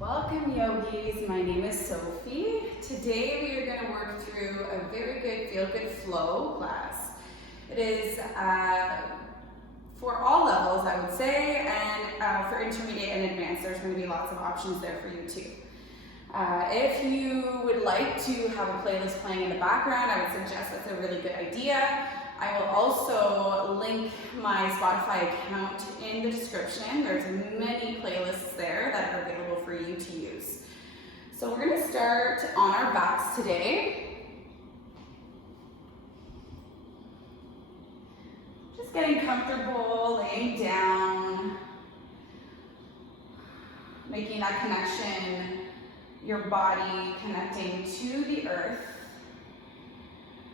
Welcome yogis, my name is Sophie. Today we are going to work through a very good feel-good flow class. It is for all levels, I would say, and for intermediate and advanced, there's going to be lots of options there for you too. If you would like to have a playlist playing in the background, I would suggest that's a really good idea. I will also link my Spotify account in the description. There's many playlists there that are available for you to use. So we're going to start on our backs today. Just getting comfortable, laying down, making that connection, your body connecting to the earth.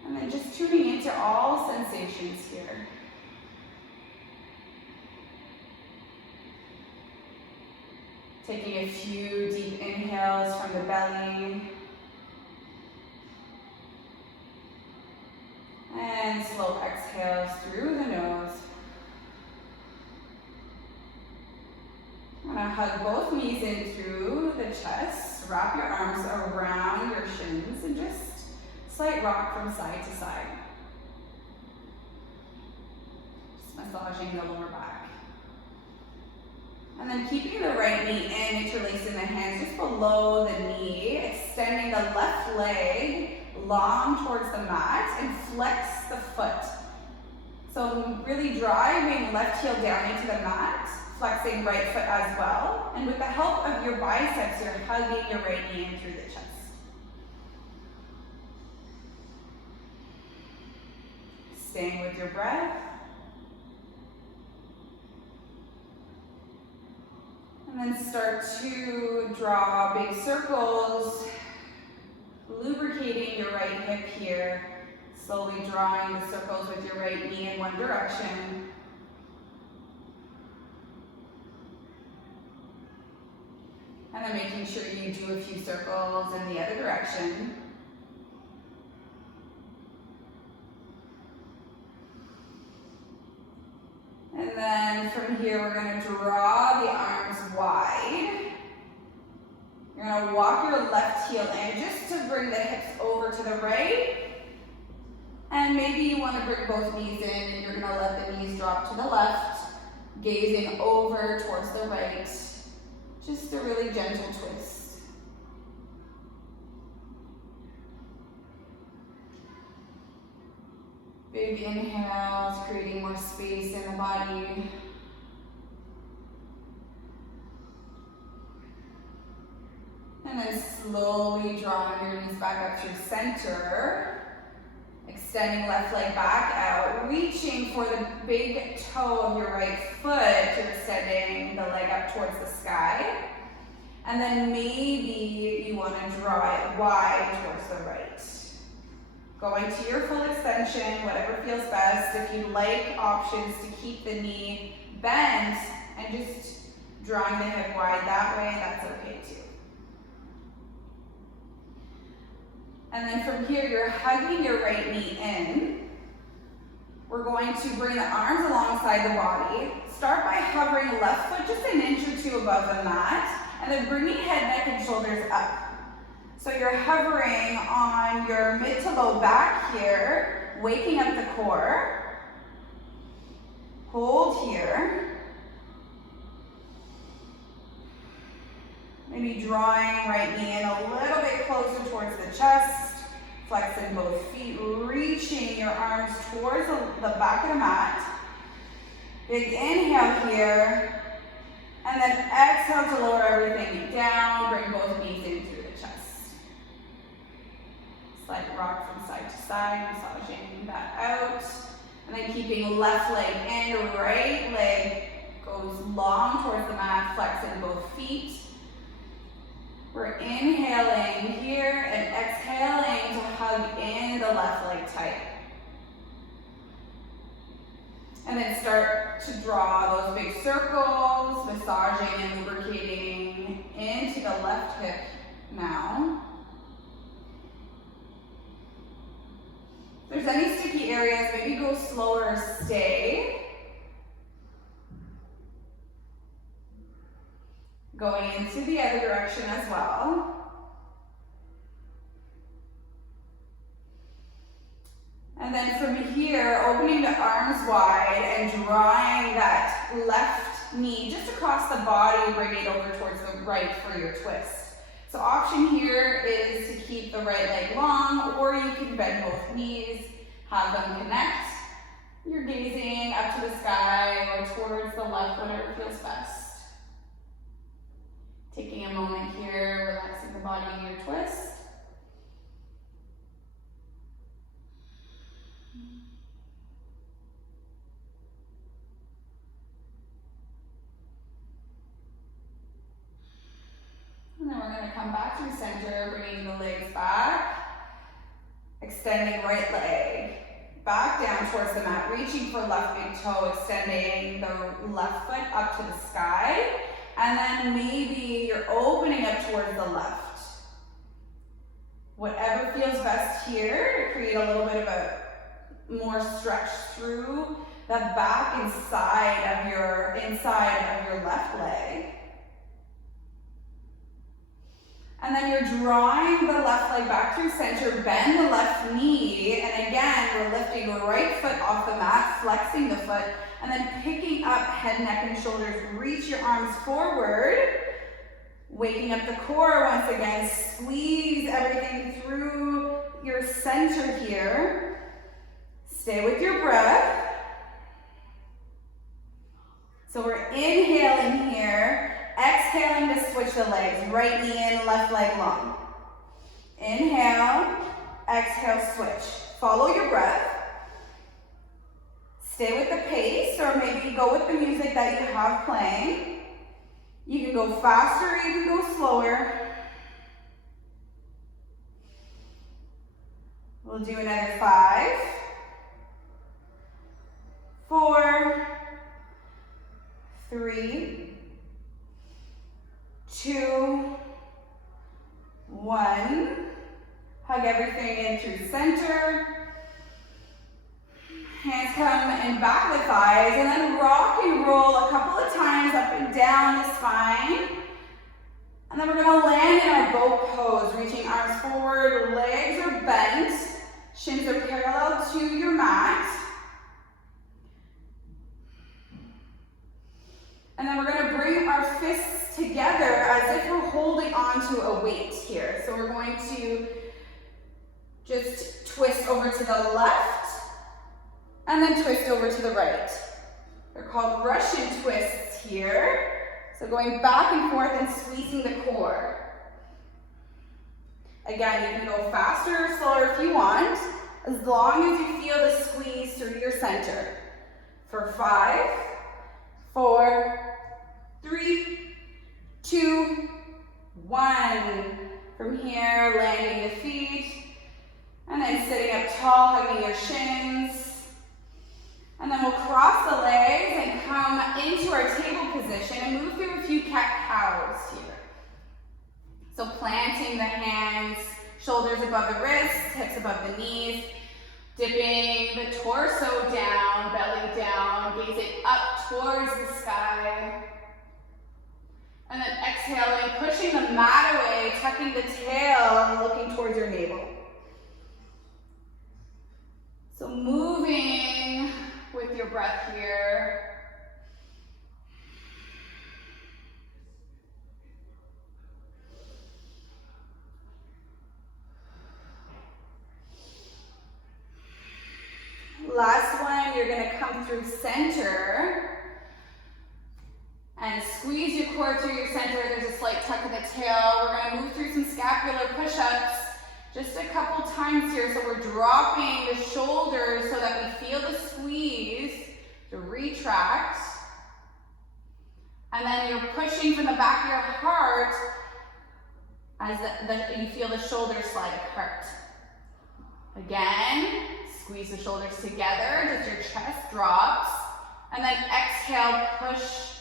And then just tuning into all sensations here. Taking a few deep inhales from the belly. And slow exhales through the nose. I'm going to hug both knees in through the chest. Wrap your arms around your shins and just slight rock from side to side. Just massaging the lower back. And then keeping the right knee in, interlacing the hands just below the knee, extending the left leg long towards the mat and flex the foot. So really driving left heel down into the mat, flexing right foot as well. And with the help of your biceps, you're hugging your right knee in through the chest. Staying with your breath. And then start to draw big circles, lubricating your right hip here, slowly drawing the circles with your right knee in one direction. And then making sure you do a few circles in the other direction. And then from here, we're going to draw the arms wide. You're going to walk your left heel in just to bring the hips over to the right. And maybe you want to bring both knees in and you're going to let the knees drop to the left, gazing over towards the right. Just a really gentle twist. Big inhales, creating more space in the body. And then slowly drawing your knees back up to center. Extending left leg back out, reaching for the big toe of your right foot. You're extending the leg up towards the sky. And then maybe you want to draw it wide towards the right. Going to your full extension, whatever feels best. If you like options to keep the knee bent and just drawing the hip wide that way, that's okay too. And then from here, you're hugging your right knee in. We're going to bring the arms alongside the body. Start by hovering left foot just an inch or two above the mat, and then bringing head, neck, and shoulders up. So you're hovering on your mid to low back here, waking up the core. Hold here. Maybe drawing right knee in a little bit closer towards the chest. Flexing both feet, reaching your arms towards the back of the mat. Big inhale here. And then exhale to lower everything down. Bring both knees in through the chest. Slight rock from side to side, massaging that out. And then keeping left leg in, right leg goes long towards the mat, flexing both feet. We're inhaling here and exhaling to hug in the left leg tight. And then start to draw those big circles, massaging and lubricating into the left hip now. If there's any sticky areas, maybe go slower or stay. Going into the other direction as well. And then from here, opening the arms wide and drawing that left knee just across the body, bring it over towards the right for your twist. So option here is to keep the right leg long, or you can bend both knees, have them connect. You're gazing up to the sky or towards the left, whatever feels best. Taking a moment here, relaxing the body in your twist. And then we're going to come back through center, bringing the legs back, extending right leg back down towards the mat, reaching for left big toe, extending the left foot up to the sky, and then maybe you're opening up towards the left. Whatever feels best here to create a little bit of a more stretch through the back inside of your left leg. And then you're drawing the left leg back through center, bend the left knee, and again, we're lifting the right foot off the mat, flexing the foot, and then picking up head, neck, and shoulders. Reach your arms forward, waking up the core once again, squeeze everything through your center here. Stay with your breath. So we're inhaling here. Exhaling to switch the legs, right knee in, left leg long. Inhale, exhale, switch. Follow your breath. Stay with the pace, or maybe go with the music that you have playing. You can go faster, or you can go slower. We'll do another 5, 4, 3, 2, 1. Hug everything in through center. Hands come in back of the thighs, and then rock and roll a couple of times up and down the spine. And then we're going to land in our boat pose, reaching arms forward, legs are bent, shins are parallel to your mat. And then we're going to bring our fists together as if we're holding onto a weight here. So we're going to just twist over to the left and then twist over to the right. They're called Russian twists here. So going back and forth and squeezing the core. Again, you can go faster or slower if you want, as long as you feel the squeeze through your center. For 5, 4, 3, 2, 1. From here, landing the feet, and then sitting up tall, hugging your shins. And then we'll cross the legs and come into our table position and move through a few cat-cows here. So planting the hands, shoulders above the wrists, hips above the knees, dipping the torso down, belly down, gazing up towards the sky. And then exhaling, pushing the mat away, tucking the tail and looking towards your navel. So moving with your breath here. Last one, you're going to come through center and squeeze your core through your center. There's a slight tuck of the tail. We're going to move through some scapular push-ups just a couple times here. So we're dropping the shoulders so that we feel the squeeze to retract. And then you're pushing from the back of your heart as you feel the shoulders slide apart. Again, squeeze the shoulders together as your chest drops. And then exhale, push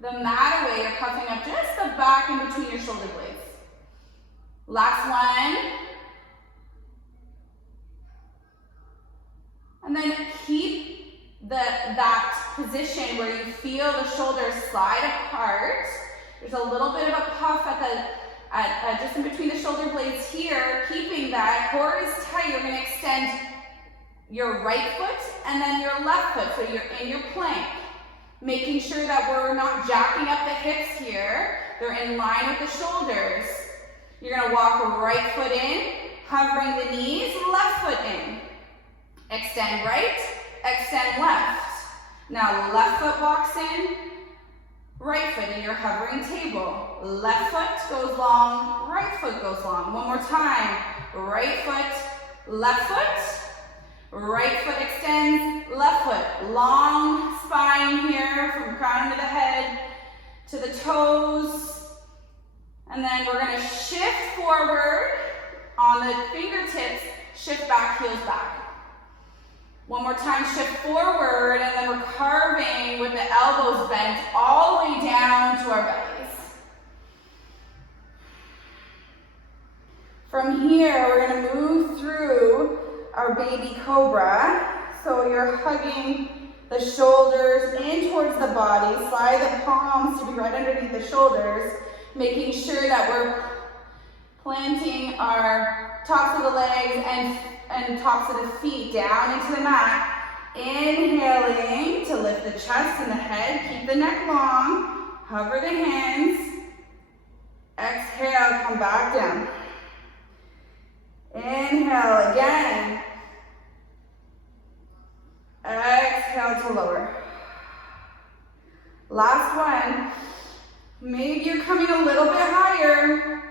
the mat away. You're puffing up just the back in between your shoulder blades. Last one. And then keep that position where you feel the shoulders slide apart. There's a little bit of a puff at just in between the shoulder blades here, keeping that core is tight. You're gonna extend your right foot and then your left foot, so you're in your plank. Making sure that we're not jacking up the hips here. They're in line with the shoulders. You're gonna walk right foot in, hovering the knees, left foot in. Extend right, extend left. Now left foot walks in, right foot in your hovering table. Left foot goes long, right foot goes long. One more time. Right foot, left foot. Right foot extends, left foot. Long spine here from crown of the head to the toes. And then we're gonna shift forward on the fingertips, shift back, heels back. One more time, shift forward, and then we're carving with the elbows bent all the way down to our bellies. From here, we're gonna move through our baby cobra. So you're hugging the shoulders in towards the body, slide the palms to be right underneath the shoulders, making sure that we're planting our tops of the legs and tops of the feet down into the mat. Inhaling to lift the chest and the head, keep the neck long, hover the hands. Exhale, come back down. Inhale again. Exhale to lower. Last one. Maybe you're coming a little bit higher.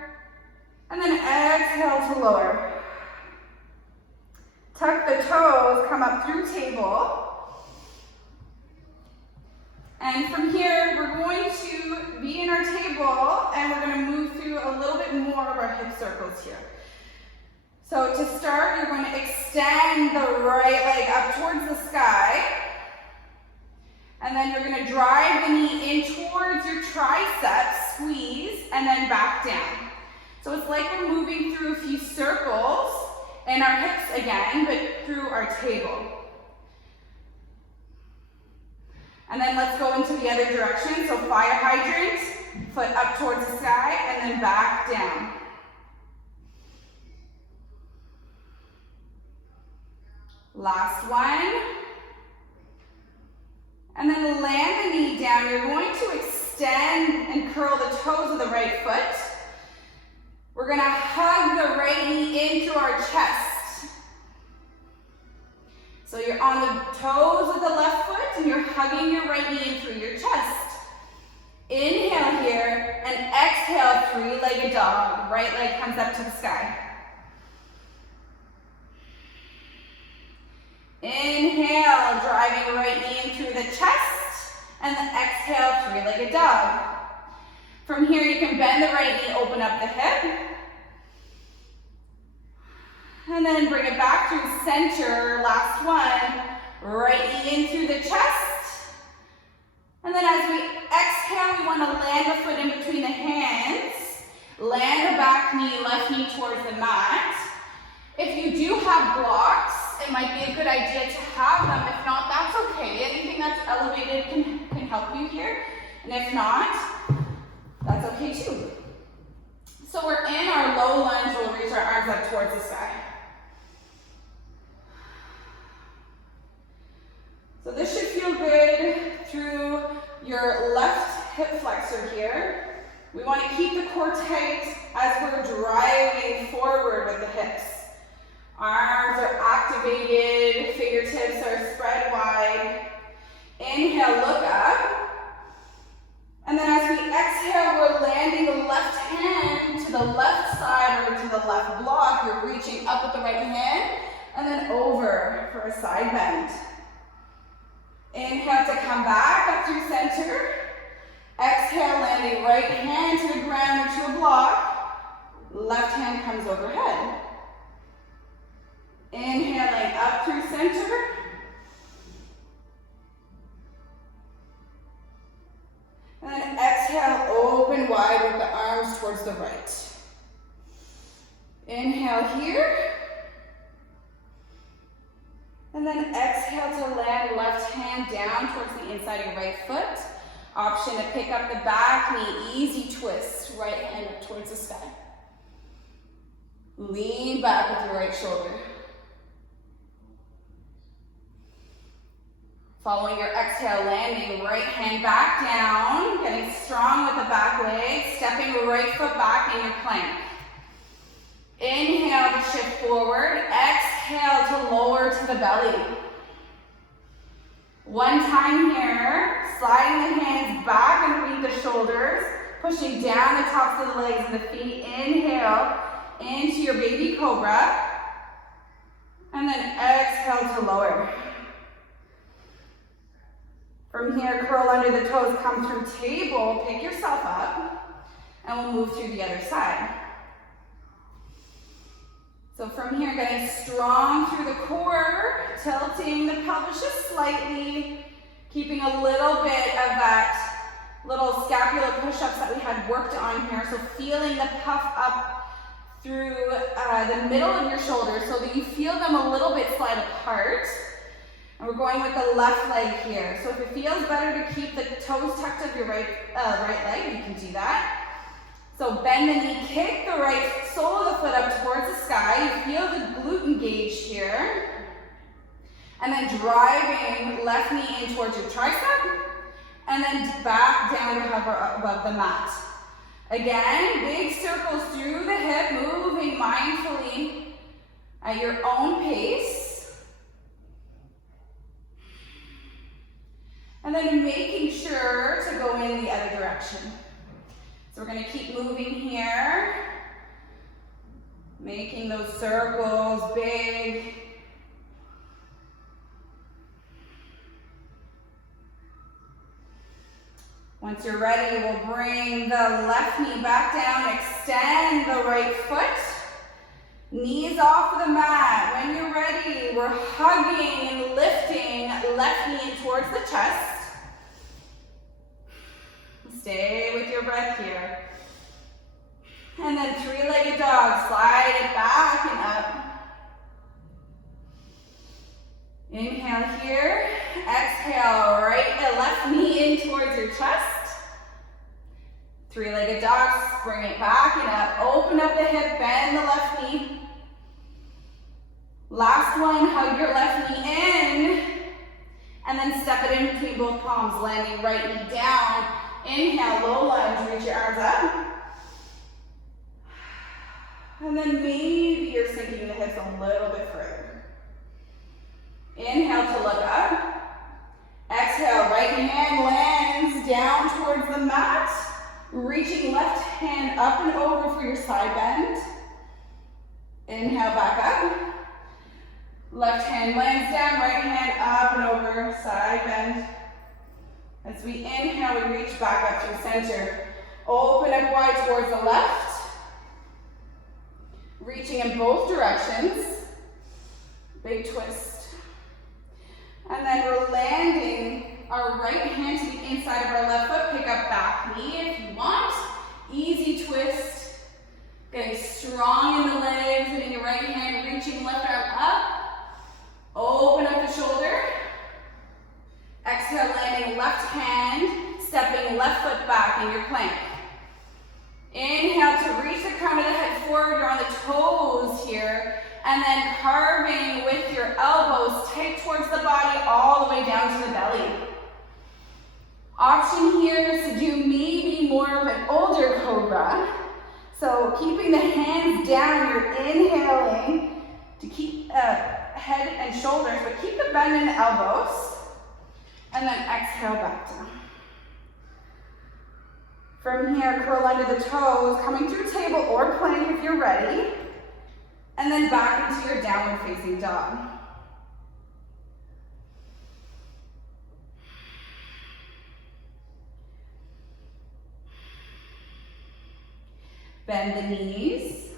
And then exhale to lower. Tuck the toes, come up through table. And from here, we're going to be in our table and we're going to move through a little bit more of our hip circles here. So to start, you're going to extend the right leg up towards the sky. And then you're going to drive the knee in towards your triceps, squeeze, and then back down. So it's like we're moving through a few circles in our hips again, but through our table. And then let's go into the other direction. So fire hydrant, foot up towards the sky, and then back down. Last one. And then land the knee down. You're going to extend and curl the toes of the right foot. We're gonna hug the right knee in through our chest. So you're on the toes of the left foot and you're hugging your right knee in through your chest. Inhale here and exhale, three-legged dog. Right leg comes up to the sky. Inhale, driving the right knee in through the chest, and then exhale, three-legged dog. From here, you can bend the right knee, open up the hip, and then bring it back through center. Last one, right knee in through the chest, and then as we exhale, we want to land the foot in between the hands, land the back knee, left knee towards the mat. If you do have blocks, it might be a good idea to have them. If not, that's okay. Anything that's elevated can help you here. And if not, that's okay too. So we're in our low lunge. We'll reach our arms up towards the sky. So this should feel good through your left hip flexor here. We want to keep the core tight as we're driving forward with the hips. Arms are activated, fingertips are spread wide. Inhale, look up. And then as we exhale, we're landing the left hand to the left side or to the left block. You're reaching up with the right hand and then over for a side bend. Inhale to come back up through center. Exhale, landing right hand to the ground or to a block. Left hand comes overhead. Inhaling up through center. And then exhale, open wide with the arms towards the right. Inhale here. And then exhale to land left hand down towards the inside of your right foot. Option to pick up the back knee, easy twist, right hand up towards the sky. Lean back with your right shoulder. Following your exhale, landing, right hand back down, getting strong with the back leg, stepping right foot back in your plank. Inhale to shift forward, exhale to lower to the belly. One time here, sliding the hands back underneath the shoulders, pushing down the tops of the legs and the feet. Inhale into your baby cobra, and then exhale to lower. From here, curl under the toes, come through table, pick yourself up, and we'll move through the other side. So from here, getting strong through the core, tilting the pelvis just slightly, keeping a little bit of that little scapular push-ups that we had worked on here. So feeling the puff up through the middle of your shoulders so that you feel them a little bit slide apart. And we're going with the left leg here. So if it feels better to keep the toes tucked of your right leg, you can do that. So bend the knee, kick the right sole of the foot up towards the sky. You feel the glute engaged here. And then driving left knee in towards your tricep. And then back down to hover above the mat. Again, big circles through the hip, moving mindfully at your own pace. And then making sure to go in the other direction. So we're going to keep moving here. Making those circles big. Once you're ready, we'll bring the left knee back down, extend the right foot. Knees off of the mat. When you're ready, we're hugging and lifting left knee in towards the chest. Stay with your breath here. And then three-legged dog, slide it back and up. Inhale here, exhale, left knee in towards your chest. Three-legged dog, bring it back and up. Open up the hip, bend the left knee. Last one, hug your left knee in. And then step it in between both palms, landing right knee down. Inhale, low lunge, reach your arms up. And then maybe you're sinking the hips a little bit further. Inhale to look up. Exhale, right hand lands down towards the mat. Reaching left hand up and over for your side bend. Inhale, back up. Left hand lands down, right hand up and over, side bend. As we inhale, we reach back up through center. Open up wide towards the left. Reaching in both directions. Big twist. And then we're landing our right hand to the inside of our left foot. Pick up back knee if you want. Easy twist. Getting strong in the legs, and in your right hand, reaching left arm up. Open up the shoulder. Exhale, landing left hand, stepping left foot back in your plank. Inhale to reach the crown of the head forward. You're on the toes here. And then carving with your elbows tight towards the body all the way down to the belly. Option here is to do maybe more of an older cobra. So keeping the hands down, you're inhaling to keep head and shoulders, but keep the bend in the elbows. And then exhale back down. From here, curl under the toes, coming through table or plank if you're ready. And then back into your downward facing dog. Bend the knees.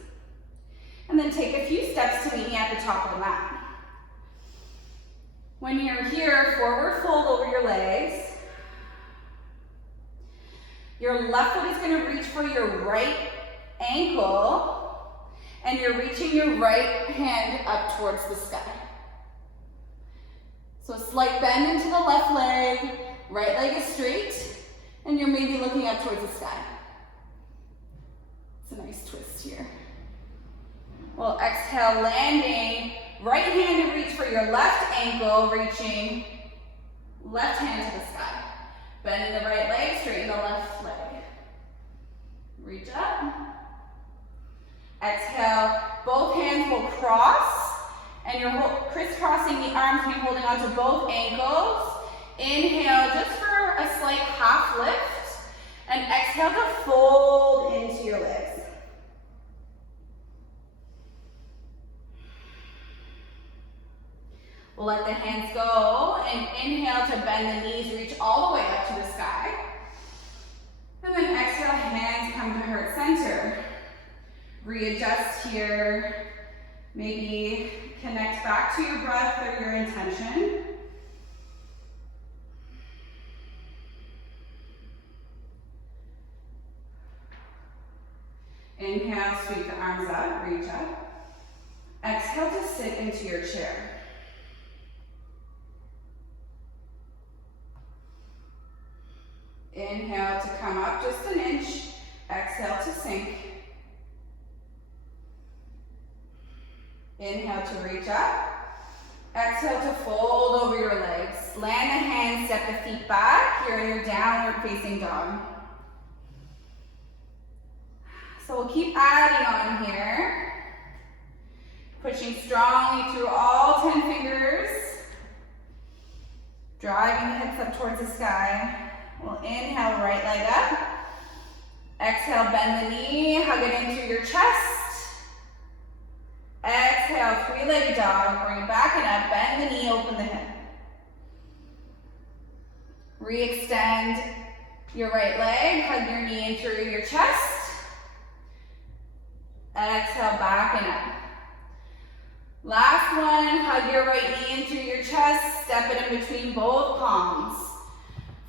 And then take a few steps to meet me at the top of the mat. When you're here, forward fold over your legs. Your left foot is going to reach for your right ankle, and you're reaching your right hand up towards the sky. So a slight bend into the left leg, right leg is straight. and you're maybe looking up towards the sky. It's a nice twist here. We'll exhale, landing, right hand to reach for your left ankle, reaching left hand to the sky. Bending the right leg, straighten the left leg. Reach up. Exhale, both hands will cross, and you're crisscrossing the arms, and you're holding onto both ankles. Inhale, just for a slight half lift, and exhale to fold into your legs. We'll let the hands go, and inhale to bend the knees, reach all the way up to the sky. And then exhale, hands come to heart center. Readjust here, maybe connect back to your breath or your intention. Inhale, sweep the arms up, reach up. Exhale to sit into your chair. Inhale to come up just an inch. Exhale to sink. Inhale to reach up. Exhale to fold over your legs. Land the hands, step the feet back. You're in your downward facing dog. So we'll keep adding on here. Pushing strongly through all 10 fingers. Driving the hips up towards the sky. We'll inhale, right leg up. Exhale, bend the knee, hug it in through your chest. Exhale, three-legged dog, bring it back and up, bend the knee, open the hip. Re-extend your right leg, hug your knee in through your chest. Exhale, back and up. Last one, hug your right knee in through your chest, step it in between both palms.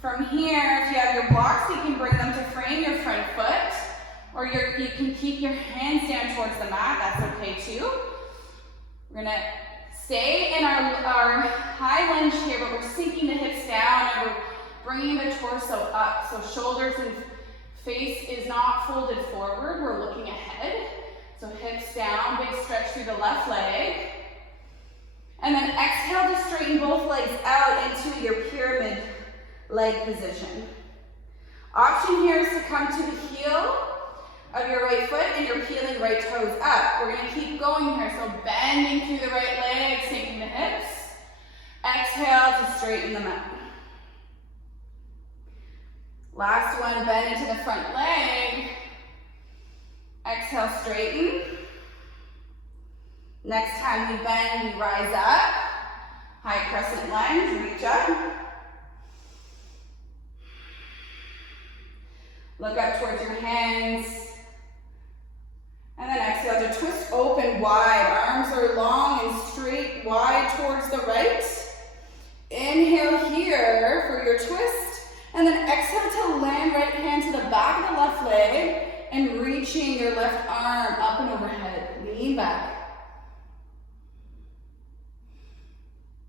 From here, if you have your blocks, you can bring them to frame your front foot, or you can keep your hands down towards the mat, that's okay too. We're gonna stay in our high lunge here, but we're sinking the hips down and we're bringing the torso up. So shoulders and face is not folded forward, we're looking ahead. So hips down, big stretch through the left leg. And then exhale to straighten both legs out into your pyramid leg position. Option here is to come to the heel of your right foot and you're peeling right toes up. We're gonna keep going here, so bending through the right leg, sinking the hips. Exhale to straighten them out. Last one, bend into the front leg. Exhale, straighten. Next time we bend, we rise up. High crescent lunge, reach up. Look up towards your hands. And then exhale to twist open wide. Arms are long and straight, wide towards the right. Inhale here for your twist. And then exhale to land right hand to the back of the left leg and reaching your left arm up and overhead. Lean back.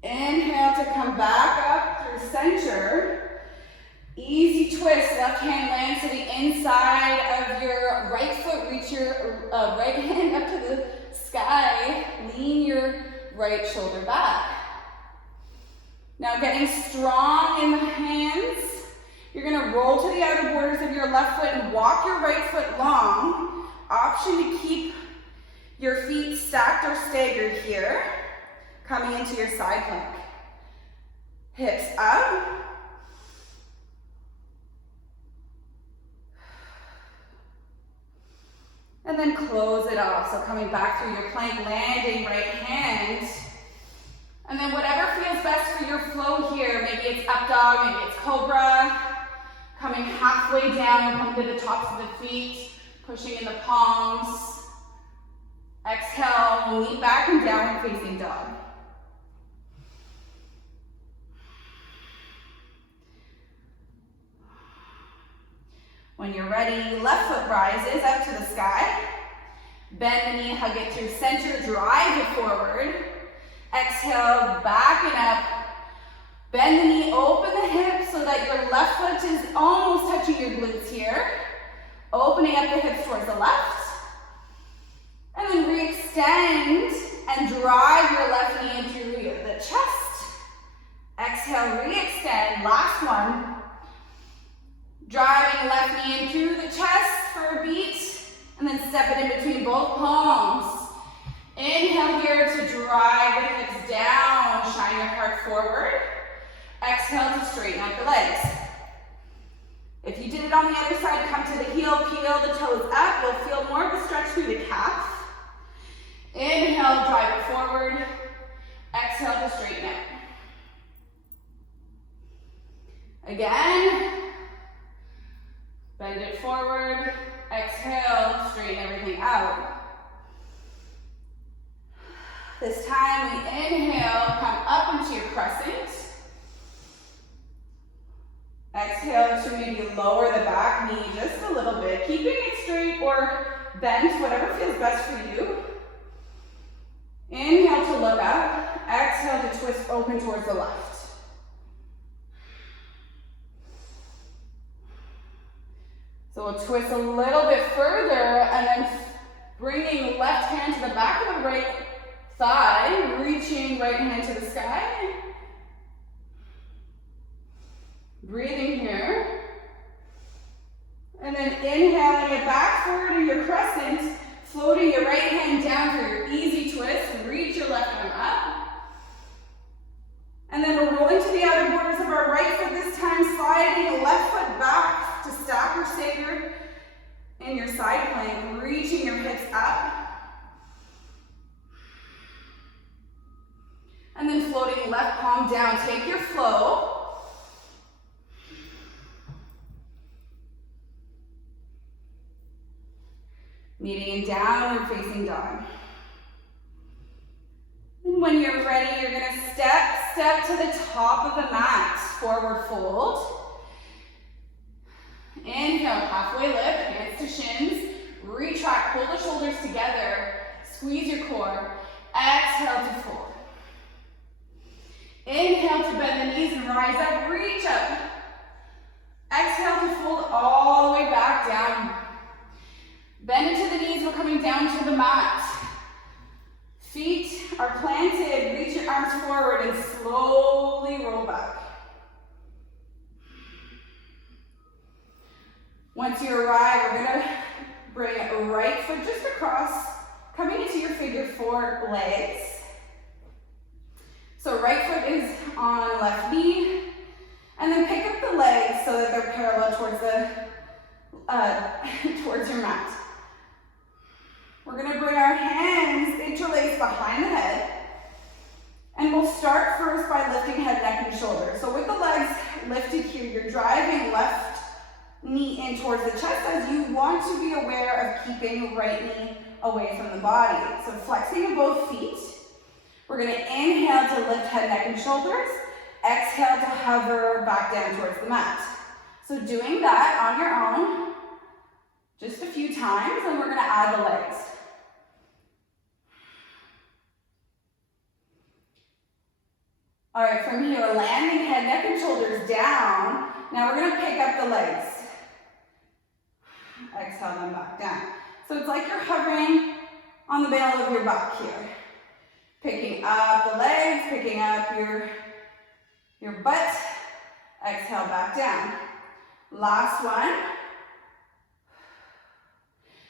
Inhale to come back up through center. Easy twist, left hand lands to the inside of your right foot. Reach your right hand up to the sky. Lean your right shoulder back. Now getting strong in the hands, you're gonna roll to the outer borders of your left foot and walk your right foot long. Option to keep your feet stacked or staggered here. Coming into your side plank. Hips up. And then close it off. So coming back through your plank, landing right hand. And then whatever feels best for your flow here. Maybe it's up dog, maybe it's cobra. Coming halfway down, come to the tops of the feet. Pushing in the palms. Exhale, lean back and downward facing dog. When you're ready, left foot rises up to the sky. Bend the knee, hug it through center, drive it forward. Exhale, back and up. Bend the knee, open the hip so that your left foot is almost touching your glutes here. Opening up the hips towards the left. And then re-extend and drive your left knee into the chest. Exhale, re-extend. Last one. Driving left knee into the chest for a beat. And then step it in between both palms. Inhale here to drive the hips down. Shine your heart forward. Exhale to straighten out the legs. If you did it on the other side, come to the heel, peel the toes up. You'll feel more of a stretch through the calf. Inhale, drive it forward. Exhale to straighten out. Again. Bend it forward. Exhale, straighten everything out. This time we inhale, come up into your crescent. Exhale to maybe lower the back knee just a little bit, keeping it straight or bent, whatever feels best for you. Inhale to look up. Exhale to twist open towards the left. So we'll twist a little bit further and then bringing left hand to the back of the right thigh, reaching right hand to the sky. Breathing here. And then inhaling it back forward in your crescent, floating your right hand down for your easy twist. Reach your left arm up. And then we're rolling to the outer borders of our right foot this time, sliding left foot back to stack or savior in your side plank, reaching your hips up. And then floating left palm down. Take your flow. Meeting in downward facing dog. And when you're ready, you're gonna step to the top of the mat. Forward fold. Inhale, halfway lift, hands to shins. Retract, pull the shoulders together. Squeeze your core. Exhale to fold. Inhale to bend the knees and rise up, reach up. Exhale to fold all the way back down. Bend into the knees, we're coming down to the mat. Feet are planted, reach your arms forward and slowly roll back. Once you arrive, we're gonna bring right foot just across, coming into your figure four legs. So right foot is on left knee, and then pick up the legs so that they're parallel towards towards your mat. We're gonna bring our hands interlaced behind the head, and we'll start first by lifting head, neck, and shoulders. So with the legs lifted here, you're driving left knee in towards the chest as you want to be aware of keeping right knee away from the body. So flexing of both feet. We're gonna inhale to lift head, neck, and shoulders. Exhale to hover back down towards the mat. So doing that on your own, just a few times, and we're gonna add the legs. All right, from here, landing head, neck, and shoulders down. Now we're gonna pick up the legs. Exhale them back down. So it's like you're hovering on the middle of your back here. Picking up the legs, picking up your butt. Exhale back down. Last one.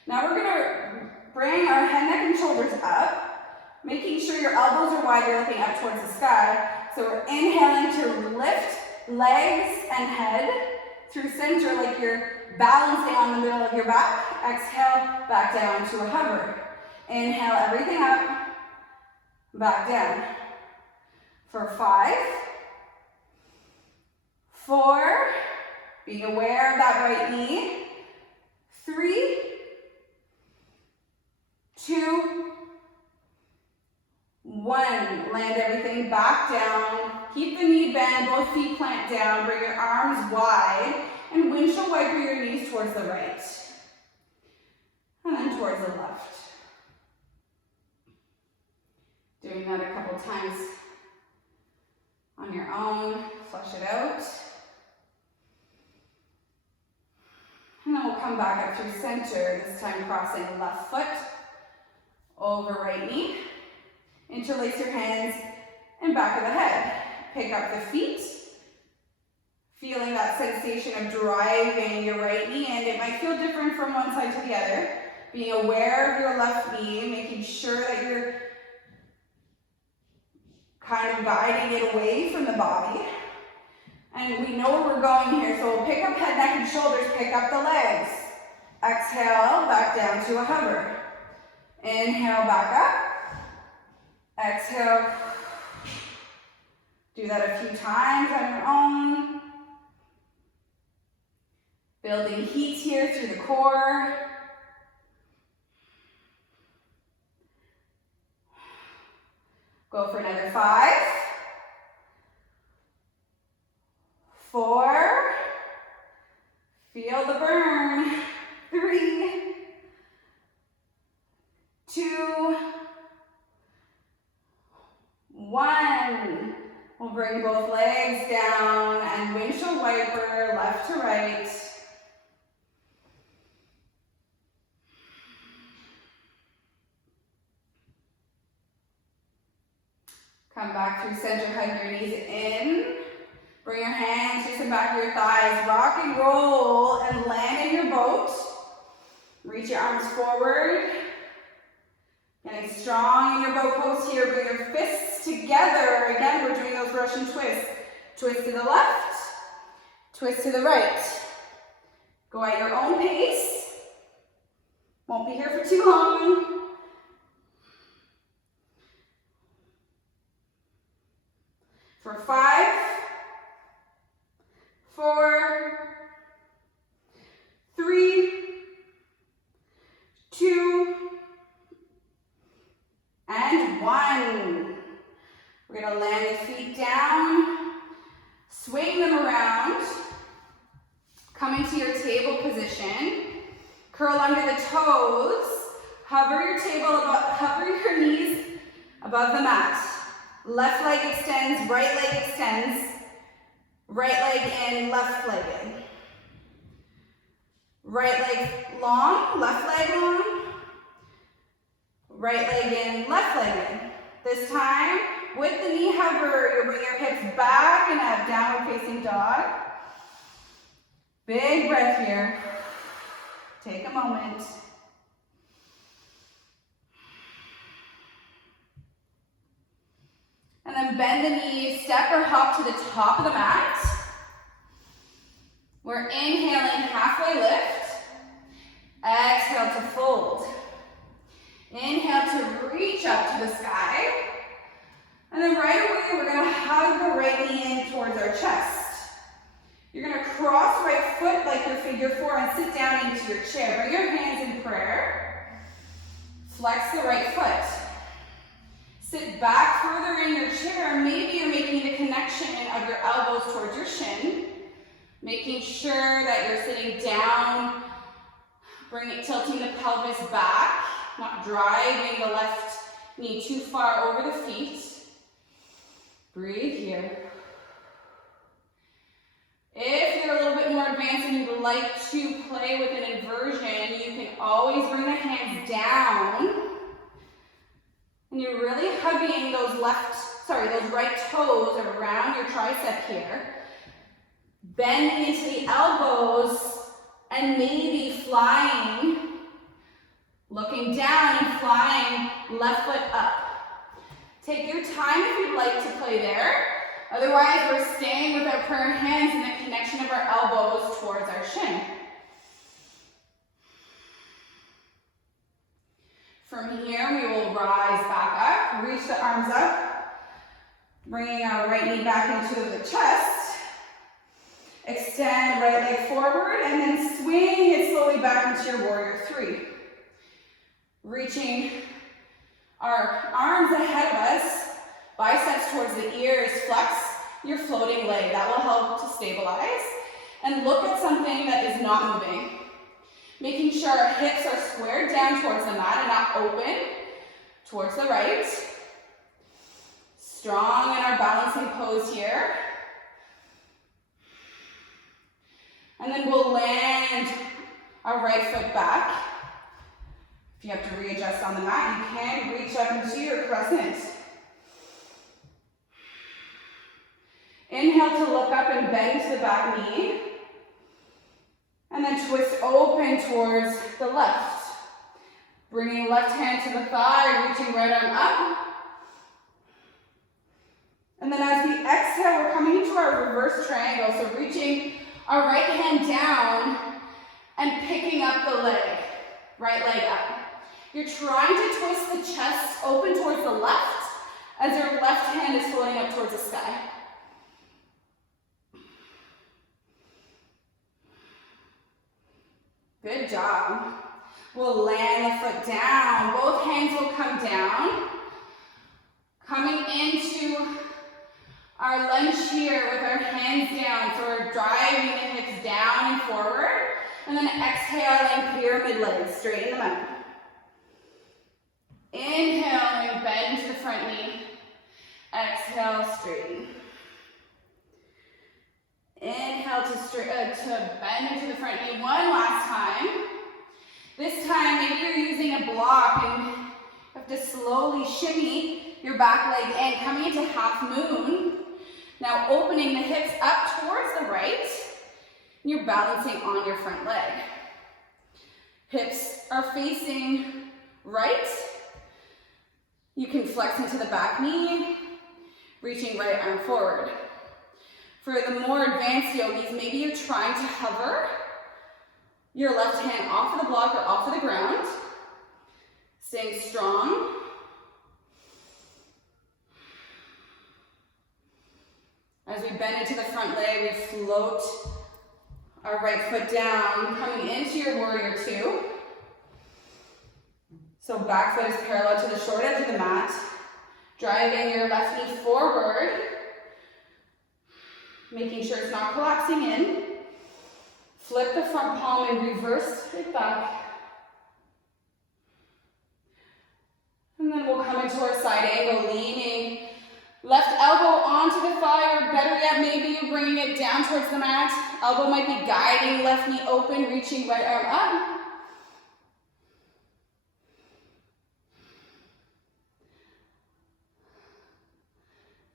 Now we're gonna bring our head, neck, and shoulders up, making sure your elbows are wide, you're looking up towards the sky. So we're inhaling to lift legs and head through center like you're balancing on the middle of your back. Exhale, back down to a hover. Inhale everything up, back down. For 5, 4, being aware of that right knee. 3, 2, 1. Land everything back down. Keep the knee bend, both feet plant down. Bring your arms wide and windshield wiper your knees towards the right. And then towards the left. Doing that a couple times on your own. Come back up through center, this time crossing left foot over right knee. Interlace your hands and back of the head. Pick up the feet, feeling that sensation of driving your right knee in. It might feel different from one side to the other. Being aware of your left knee, making sure that you're kind of guiding it away from the body. And we know where we're going here, so we'll pick up head, neck, and shoulders, pick up the legs. Exhale, back down to a hover. Inhale, back up. Exhale. Do that a few times on your own. Building heat here through the core. Go for another 5. 4. Feel the burn. 3. 2. 1. We'll bring both legs down and windshield wiper left to right. Come back through center, hug your knees in. Bring your hands to the back of your thighs. Rock and roll and land in your boat. Reach your arms forward. Getting strong in your boat pose here. Bring your fists together. Again, we're doing those Russian twists. Twist to the left, twist to the right. Go at your own pace. Won't be here for too long. For 5, 4, 3, 2, and 1. We're going to land the feet down, swing them around, come into your table position, curl under the toes, hover your knees above the mat. Left leg extends, right leg extends, right leg in, left leg in. Right leg long, left leg long. Right leg in, left leg in. This time, with the knee hover, you'll bring your hips back and up, downward facing dog. Big breath here. Take a moment. And then bend the knees, step or hop to the top of the mat. We're inhaling, halfway lift. Exhale to fold. Inhale to reach up to the sky. And then right away, we're gonna hug the right knee in towards our chest. You're gonna cross right foot like your figure 4 and sit down into your chair. Bring your hands in prayer. Flex the right foot. Sit back further in your chair. Maybe you're making the connection of your elbows towards your shin. Making sure that you're sitting down, tilting the pelvis back, not driving the left knee too far over the feet. Breathe here. If you're a little bit more advanced and you would like to play with an inversion, you can always bring the hands down. And you're really hugging those right toes around your tricep here. Bending into the elbows and maybe flying, looking down and flying left foot up. Take your time if you'd like to play there. Otherwise, we're staying with our prayer hands and the connection of our elbows towards our shin. From here, we will rise back up, reach the arms up, bringing our right knee back into the chest. Extend right leg forward and then swing it slowly back into your warrior 3. Reaching our arms ahead of us, biceps towards the ears, flex your floating leg. That will help to stabilize. And look at something that is not moving. Making sure our hips are squared down towards the mat and not open towards the right. Strong in our balancing pose here. And then we'll land our right foot back. If you have to readjust on the mat, you can reach up into your crescent. Inhale to look up and bend to the back knee. And then twist open towards the left. Bringing left hand to the thigh, reaching right arm up. And then as we exhale, we're coming into our reverse triangle. So reaching our right hand down and picking up the leg, right leg up. You're trying to twist the chest open towards the left as your left hand is floating up towards the sky. Good job. We'll land the foot down. Both hands will come down. Coming into our lunge here with our hands down. So we're driving the hips down and forward. And then exhaling, pyramid legs, straighten them out. Inhaling, bend to the front knee. Exhale, straighten. Inhale to bend into the front knee one last time. This time, maybe you're using a block and you have to slowly shimmy your back leg in, coming into half moon. Now opening the hips up towards the right, and you're balancing on your front leg. Hips are facing right. You can flex into the back knee, reaching right arm forward. For the more advanced yogis, maybe you're trying to hover your left hand off of the block or off of the ground. Staying strong. As we bend into the front leg, we float our right foot down, coming into your warrior two. So back foot is parallel to the short edge of the mat. Driving your left knee forward. Making sure it's not collapsing in. Flip the front palm and reverse it back. And then we'll come into our side angle, leaning left elbow onto the thigh, or better yet, maybe you're bringing it down towards the mat. Elbow might be guiding left knee open, reaching right arm up.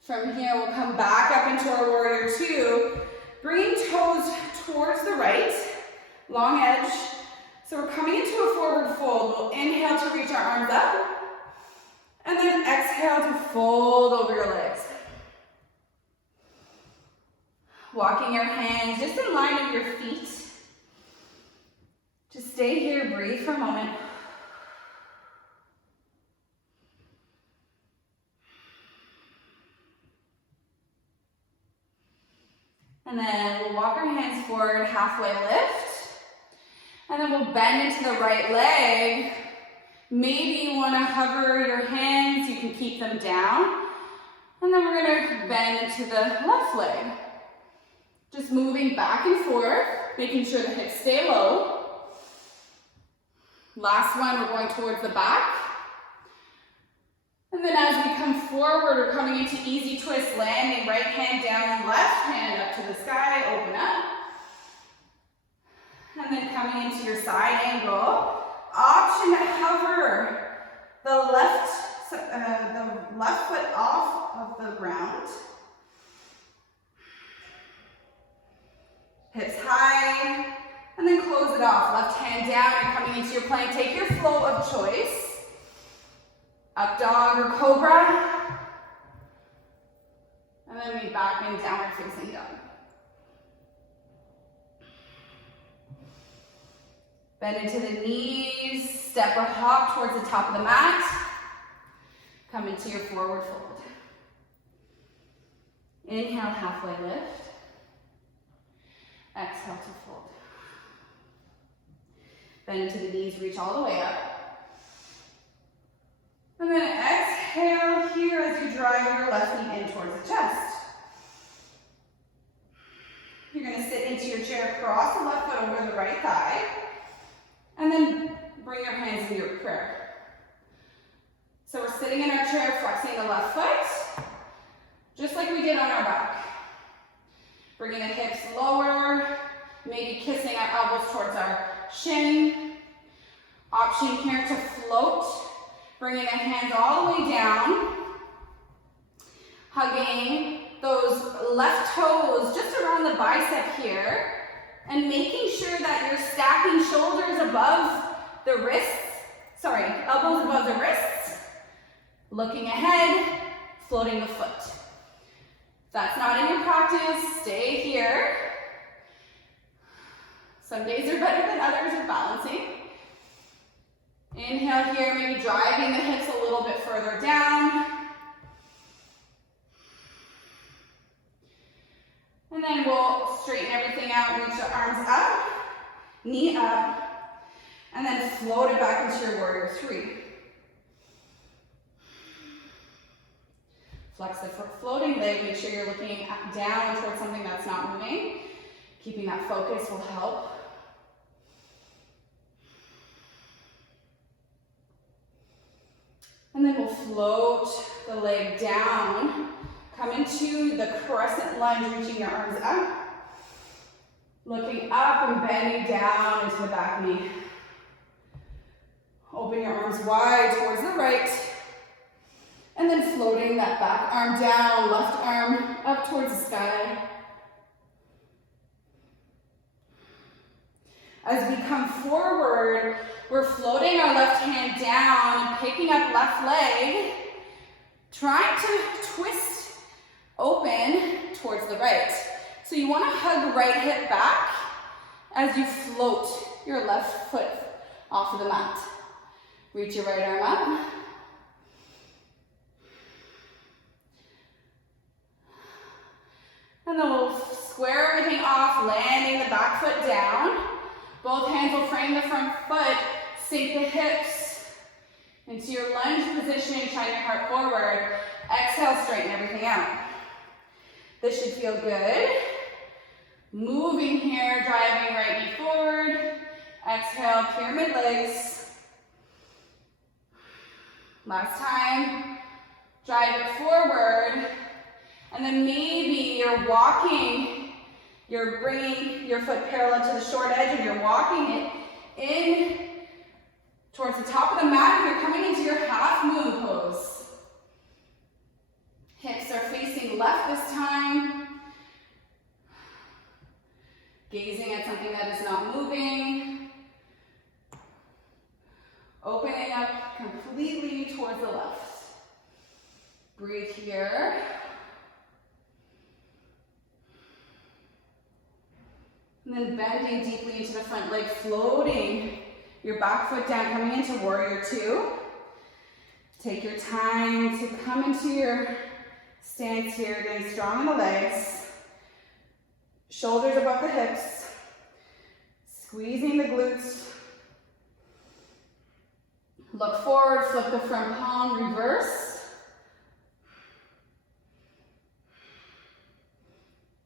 From here, we'll come back up into our warrior two, bringing toes towards the right, long edge. So we're coming into a forward fold. We'll inhale to reach our arms up, and then exhale to fold over your legs. Walking your hands just in line with your feet. Just stay here, breathe for a moment. And then we'll walk our hands forward, halfway lift. And then we'll bend into the right leg. Maybe you want to hover your hands, you can keep them down. And then we're going to bend into the left leg. Just moving back and forth, making sure the hips stay low. Last one, we're going towards the back. And then as we come forward, we're coming into easy twist, landing right hand down, left hand up to the sky, open up. And then coming into your side angle. Option to hover the left foot off of the ground. Hips high, and then close it off. Left hand down, you're coming into your plank. Take your flow of choice. Up dog or cobra. And then we back in downward facing dog. Bend into the knees, step or hop towards the top of the mat. Come into your forward fold. Inhale, halfway lift. Exhale to fold. Bend into the knees, reach all the way up. And then exhale here as you drive your left knee in towards the chest. You're going to sit into your chair, cross the left foot over the right thigh, and then bring your hands into your prayer. So we're sitting in our chair, flexing the left foot, just like we did on our back. Bringing the hips lower, maybe kissing our elbows towards our shin. Option here to float, bringing the hands all the way down. Hugging those left toes just around the bicep here. And making sure that you're stacking shoulders above the wrists. Sorry, elbows above the wrists. Looking ahead, floating the foot. If that's not in your practice, stay here. Some days are better than others with balancing. Inhale here, maybe driving the hips a little bit further down. And then we'll straighten everything out, reach the arms up, knee up, and then float it back into your warrior three. Flex the floating leg, make sure you're looking down towards something that's not moving. Keeping that focus will help. And then we'll float the leg down. Come into the crescent lunge, reaching your arms up. Looking up and bending down into the back knee. Open your arms wide towards the right. And then floating that back arm down, left arm up towards the sky. As we come forward, we're floating our left hand down and picking up left leg, trying to twist open towards the right. So you want to hug the right hip back as you float your left foot off of the mat. Reach your right arm up. And then we'll square everything off, landing the back foot down. Both hands will frame the front foot, sink the hips into your lunge position, shine your heart forward. Exhale, straighten everything out. This should feel good. Moving here, driving right knee forward. Exhale, pyramid legs. Last time, drive it forward. And then maybe you're walking, you're bringing your foot parallel to the short edge and you're walking it in towards the top of the mat and you're coming into your half moon pose. Hips are facing left this time. Gazing at something that is not moving. Opening up completely towards the left. Breathe here. And then bending deeply into the front leg, floating your back foot down, coming into warrior two. Take your time to come into your stance here, getting strong in the legs. Shoulders above the hips. Squeezing the glutes. Look forward, flip the front palm, reverse.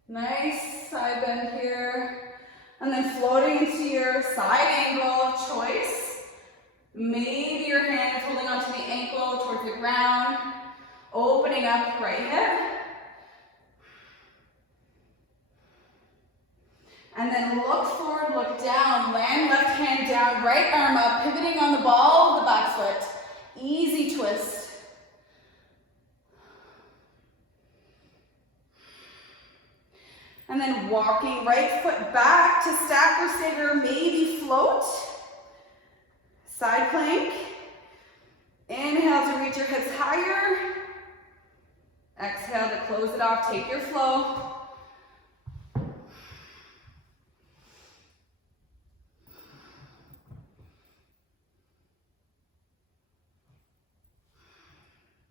Nice side bend here. And then floating into your side angle of choice. Maybe your hand is holding onto the ankle towards the ground. Opening up right hip. And then look forward, look down. Land left hand down, right arm up, pivoting on the ball of the back foot. Easy twist. And then walking right foot back to stack or stagger, maybe float. Side plank. Inhale to reach your hips higher. Exhale to close it off, take your flow.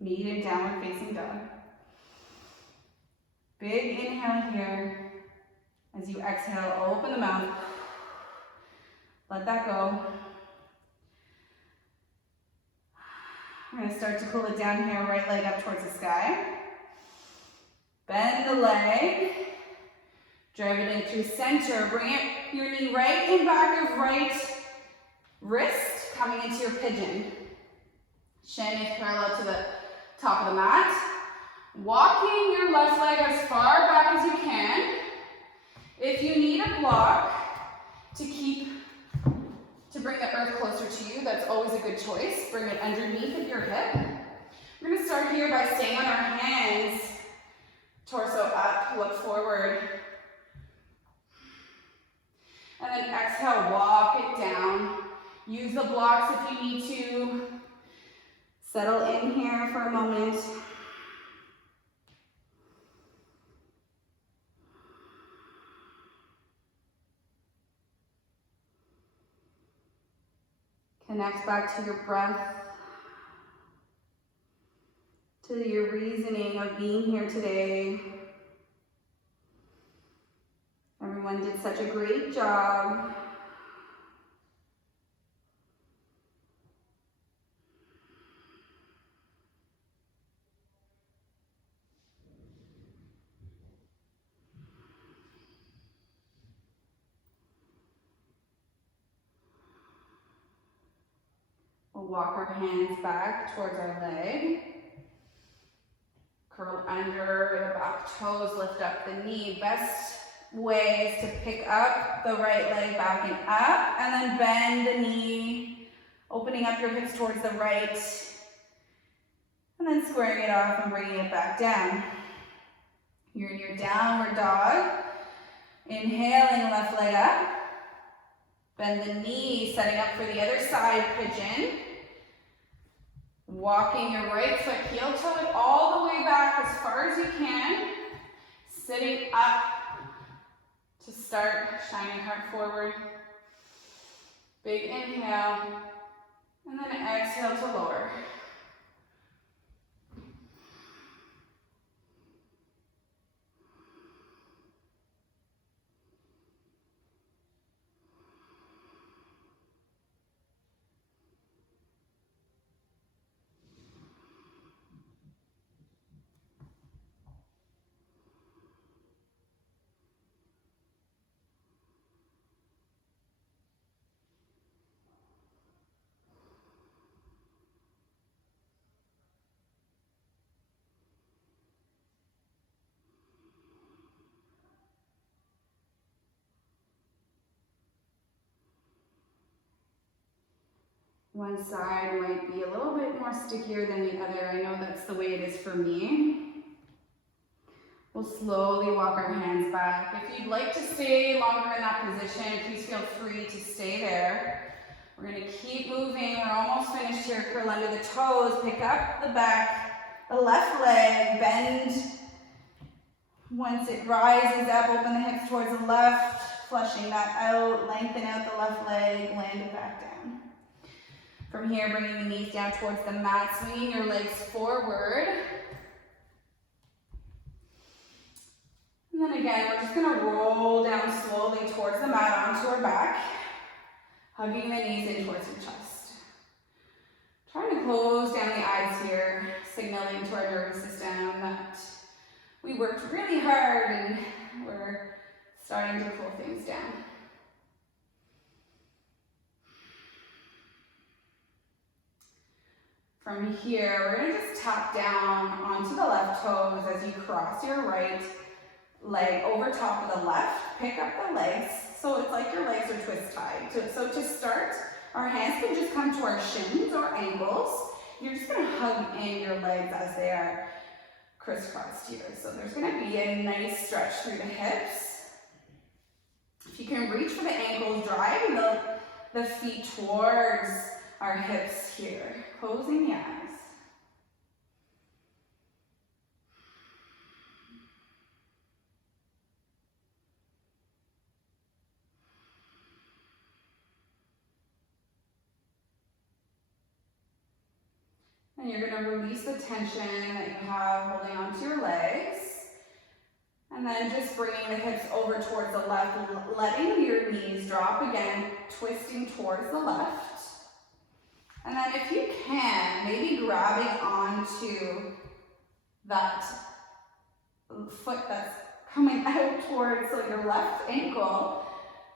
Meet in downward facing dog. Big inhale here. As you exhale, open the mouth. Let that go. We're going to start to pull it down here, right leg up towards the sky. Bend the leg. Drive it in through center. Bring it, your knee right in back of right wrist, coming into your pigeon. Shin is parallel to the top of the mat. Walking your left leg as far back as you can. If you need a block to keep to bring the earth closer to you. That's always a good choice. Bring it underneath of your hip. We're going to start here by staying on our hands, torso up, look forward. And then exhale, walk it down. Use the blocks if you need to. Settle in here for a moment. Connect back to your breath, to your reasoning of being here today. Everyone did such a great job. We'll walk our hands back towards our leg. Curl under the back toes, lift up the knee. Best way is to pick up the right leg back and up, and then bend the knee, opening up your hips towards the right, and then squaring it off and bringing it back down. You're in your downward dog. Inhaling, left leg up. Bend the knee, setting up for the other side, pigeon. Walking your right foot, heel toe it all the way back as far as you can. Sitting up to start, shine your heart forward. Big inhale, and then exhale to lower. One side might be a little bit more stickier than the other. I know that's the way it is for me. We'll slowly walk our hands back. If you'd like to stay longer in that position, please feel free to stay there. We're going to keep moving. We're almost finished here. Curl under the toes. Pick up the back, the left leg, bend. Once it rises up, open the hips towards the left, flushing that out, lengthen out the left leg, land it back down. From here, bringing the knees down towards the mat, swinging your legs forward. And then again, we're just gonna roll down slowly towards the mat onto our back, hugging the knees in towards your chest. Trying to close down the eyes here, signaling to our nervous system that we worked really hard and we're starting to cool things down. From here, we're going to just tap down onto the left toes as you cross your right leg over top of the left. Pick up the legs, so it's like your legs are twist tied. So to start, our hands can just come to our shins or ankles. You're just going to hug in your legs as they are crisscrossed here. So there's going to be a nice stretch through the hips. If you can reach for the ankles, driving the feet towards our hips here, closing the eyes. And you're going to release the tension that you have holding onto your legs. And then just bringing the hips over towards the left, letting your knees drop again, twisting towards the left. And then if you can, maybe grabbing onto that foot that's coming out towards, so your left ankle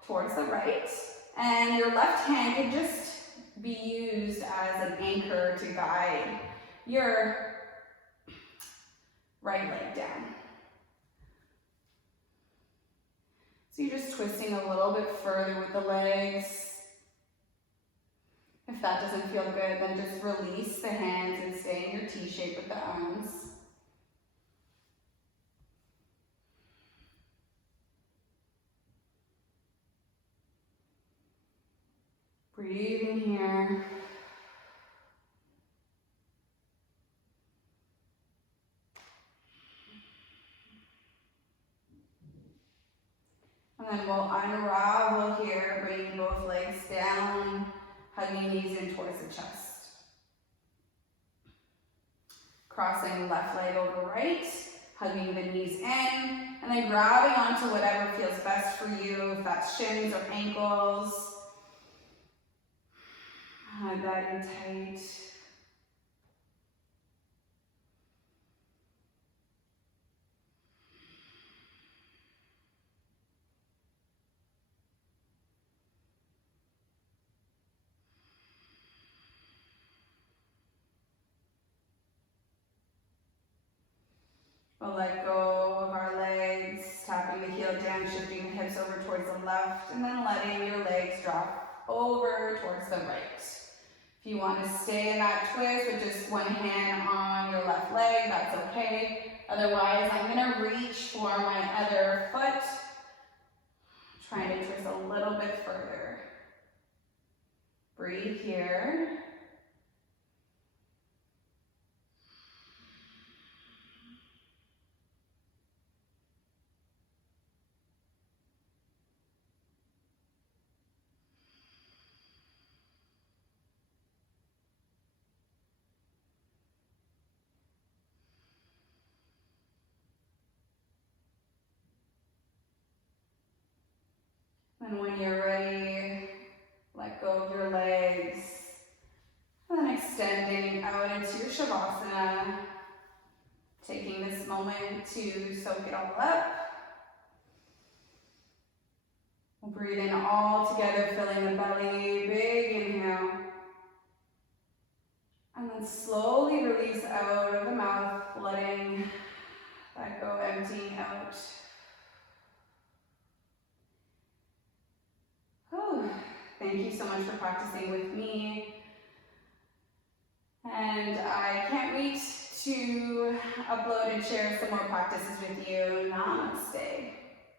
towards the right. And your left hand can just be used as an anchor to guide your right leg down. So you're just twisting a little bit further with the legs. If that doesn't feel good, then just release the hands and stay in your T shape with the arms. Breathing here. And then we'll unravel here, bringing both legs down, hugging knees in towards the chest. Crossing left leg over right, hugging the knees in, and then grabbing onto whatever feels best for you, if that's shins or ankles. Hug that in tight. We'll let go of our legs, tapping the heel down, shifting the hips over towards the left, and then letting your legs drop over towards the right. If you want to stay in that twist with just one hand on your left leg, that's okay. Otherwise, I'm going to reach for my other foot, trying to twist a little bit further. Breathe here. And when you're ready, let go of your legs. And then extending out into your Shavasana. Taking this moment to soak it all up. We'll breathe in all together, filling the belly. Big inhale. And then slowly release out of the mouth, letting that go, emptying out. Thank you so much for practicing with me. And I can't wait to upload and share some more practices with you. Namaste.